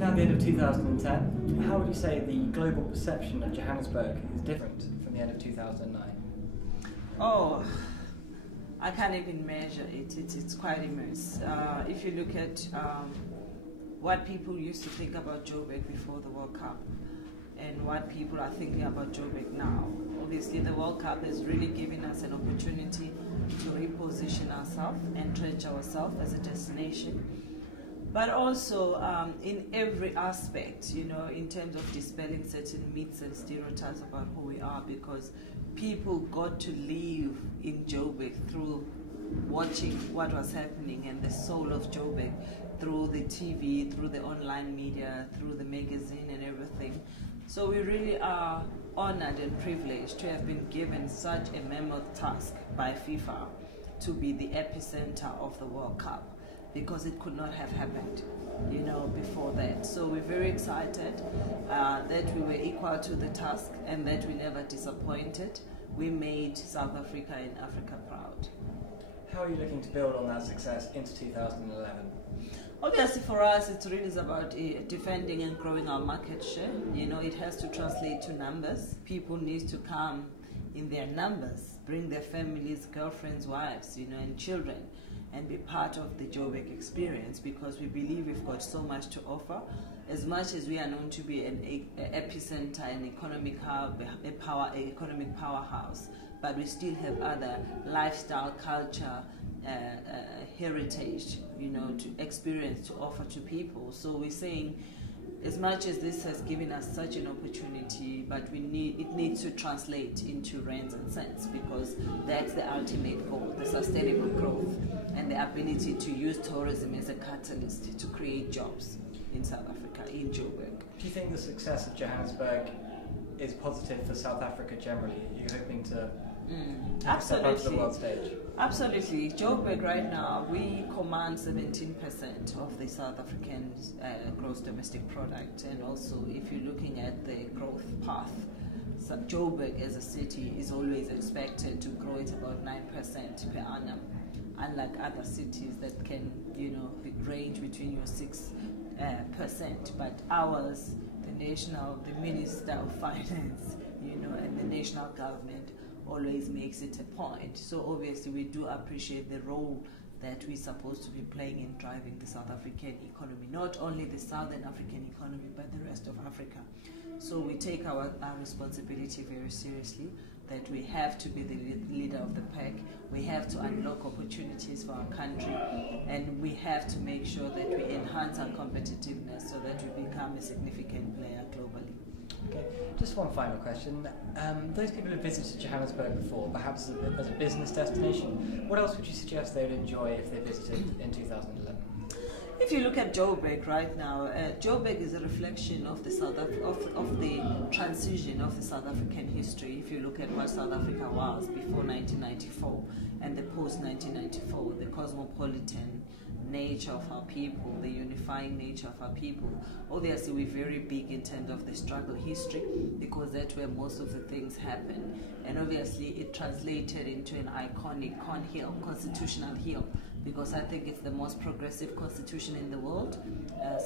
Now at the end of 2010, how would you say the global perception of Johannesburg is different from the end of 2009? Oh, I can't even measure it. It's quite immense. If you look at what people used to think about Joburg before the World Cup and what people are thinking about Joburg now, obviously the World Cup has really given us an opportunity to reposition ourselves and entrench ourselves as a destination. But also in every aspect, you know, in terms of dispelling certain myths and stereotypes about who we are, because people got to live in Joburg through watching what was happening and the soul of Joburg through the TV, through the online media, through the magazine and everything. So we really are honored and privileged to have been given such a mammoth task by FIFA to be the epicenter of the World Cup, because it could not have happened, you know, before that. So we're very excited that we were equal to the task and that we never disappointed. We made South Africa and Africa proud. How are you looking to build on that success into 2011? Obviously for us, it really is about defending and growing our market share. You know, it has to translate to numbers. People need to come in their numbers, bring their families, girlfriends, wives, you know, and children, and be part of the Joburg experience, because we believe we've got so much to offer. As much as we are known to be an epicenter, an economic hub, economic powerhouse, but we still have other lifestyle, culture, heritage, you know, to experience, to offer to people. So we're saying, as much as this has given us such an opportunity, but it needs to translate into rands and cents, because that's the ultimate goal, the sustainable growth and the ability to use tourism as a catalyst to create jobs in South Africa, in Joburg. Do you think the success of Johannesburg is positive for South Africa generally? Are you hoping to step onto the world stage? Absolutely. Joburg right now, we command 17% of the South African gross domestic product, and also if you're looking at the growth path, so Joburg as a city is always expected to grow at about 9% per annum, unlike other cities that can, you know, range between your 6%. But ours, the Minister of Finance, you know, and the national government always makes it a point. So obviously we do appreciate the role that we're supposed to be playing in driving the South African economy, not only the Southern African economy, but the rest of Africa. So we take our responsibility very seriously, that we have to be the leader of the pack, we have to unlock opportunities for our country, and we have to make sure that we enhance our competitiveness so that we become a significant player globally. Okay, just one final question. Those people who visited Johannesburg before, perhaps as a business destination, what else would you suggest they would enjoy if they visited in 2011? If you look at Joburg right now, Joburg is a reflection of the of the transition of the South African history. If you look at what South Africa was before 1994 and the post-1994, the cosmopolitan nature of our people, the unifying nature of our people. Obviously, we're very big in terms of the struggle history, because that's where most of the things happen. And obviously, it translated into an iconic constitutional hill, because I think it's the most progressive constitution in the world.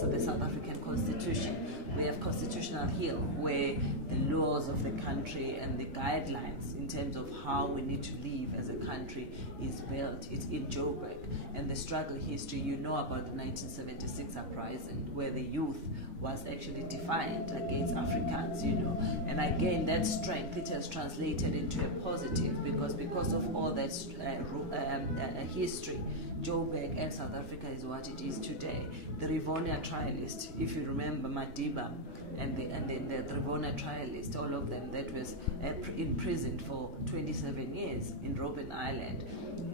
So the South African Constitution, we have Constitutional Hill, where the laws of the country and the guidelines in terms of how we need to live as a country is built. It's in Joburg. And the struggle history, you know about the 1976 uprising, where the youth was actually defiant against Africans, you know. And again, that strength, it has translated into a positive, because of all that history, Joburg and South Africa is what it is today. The Rivonia trialist, if you remember Madiba and the Rivonia trialist, all of them that was imprisoned for 27 years in Robben Island,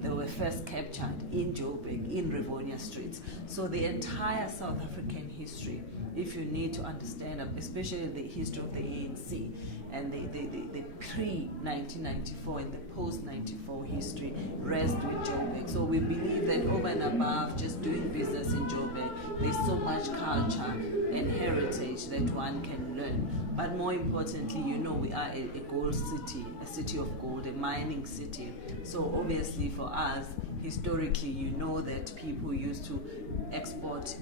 they were first captured in Joburg, in Rivonia streets. So the entire South African history, if you need to understand, especially the history of the ANC and the pre-1994 and the post-94 history, rest with Joburg. So we believe that over and above just doing business in Joburg, there's so much culture and heritage that one can learn. But more importantly, you know, we are a gold city, a city of gold, a mining city. So obviously for us, historically, you know that people used to export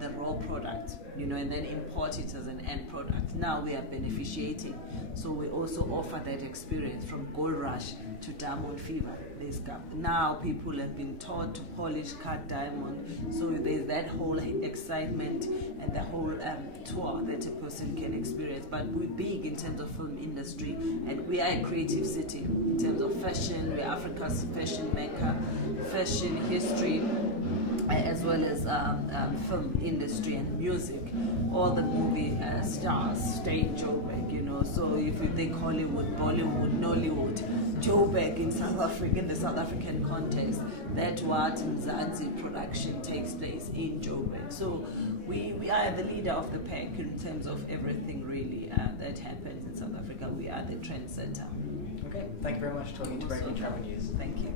the raw product, you know, and then import it as an end product. Now we are beneficiating, so we also offer that experience from gold rush to diamond fever. Now people have been taught to polish, cut diamond, so there's that whole excitement and the whole tour that a person can experience. But we're big in terms of film industry, and we are a creative city in terms of fashion. We're Africa's fashion mecca, fashion history, as well as film industry and music. All the movie stars stay in Joburg, you know. So if you think Hollywood, Bollywood, Nollywood, Joburg in South Africa, in the South African context, that what Mzansi production takes place in Joburg. So we are the leader of the pack in terms of everything really that happens in South Africa. We are the trendsetter. Okay, thank you very much for talking to Breaking Travel News. Thank you.